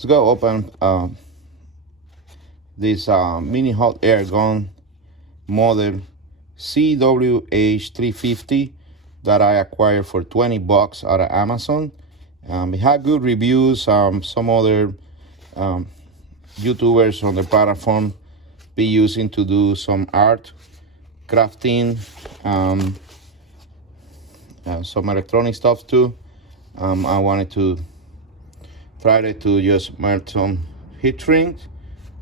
Let's go open this mini hot air gun model CWH350 that I acquired for $20 out of Amazon. It had good reviews. Some other YouTubers on the platform be using to do some art, crafting, some electronic stuff too. I wanted to try to just melt some heat shrink,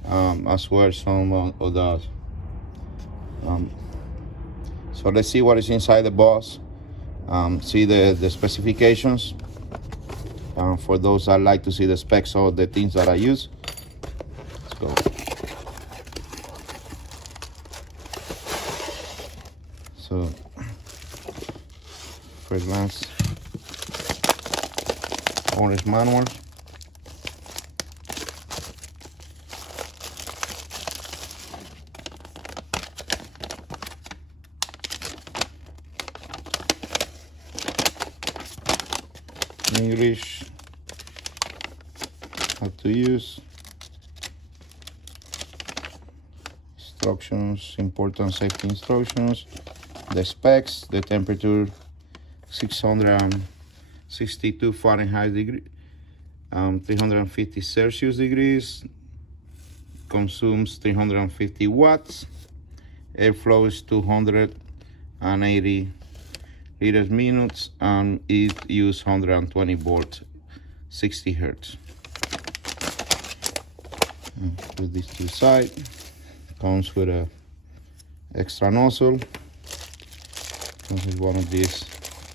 as well as some of the. So let's see what is inside the box. See the specifications. For those that like to see the specs of the things that I use. Let's go. So first glance, owner's manual. English, how to use, instructions, important safety instructions, the specs, the temperature 662 Fahrenheit degree, 350 Celsius degrees, consumes 350 watts, airflow is 280 liters minutes, and it uses 120 volts, 60 hertz. Put this to the side. Comes with a extra nozzle. Comes with one of these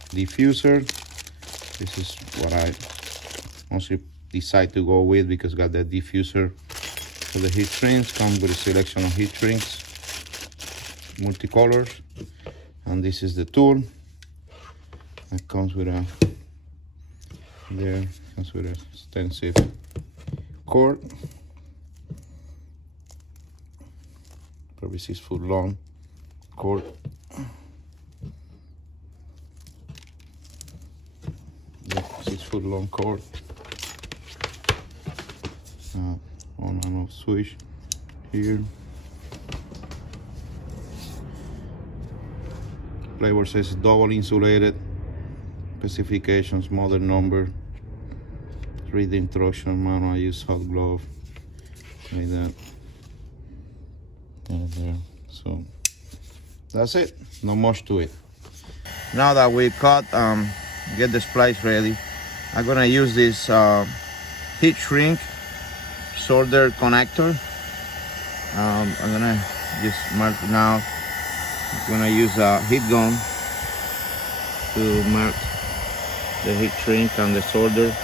diffuser. This is what I mostly decide to go with because got the diffuser for the heat shrinks. Comes with a selection of heat shrinks, multicolors, and this is the tool. It comes with a extensive cord, probably 6 foot long cord. Yeah, 6 foot long cord. On and off switch here. Label says double insulated. Specifications, model number, read the instruction manual, use hot glove, like that. There. So that's it, not much to it. Now that we cut, get the splice ready, I'm gonna use this heat shrink solder connector. I'm gonna just mark now. I'm gonna use a heat gun to mark the heat shrink and the solder.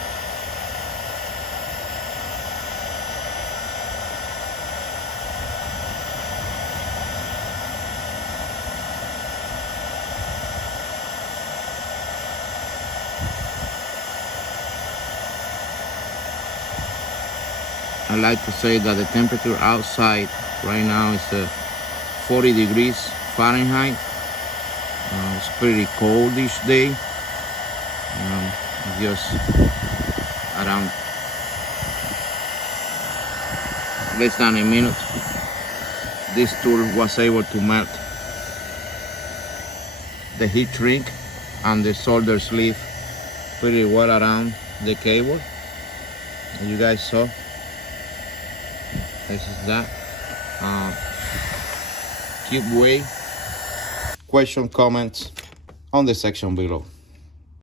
I like to say that the temperature outside right now is 40 degrees Fahrenheit. It's pretty cold this day. Just around less than a minute, this tool was able to melt the heat shrink and the solder sleeve pretty well around the cable. As you guys saw, this is that. Keep way. Question, comments on the section below.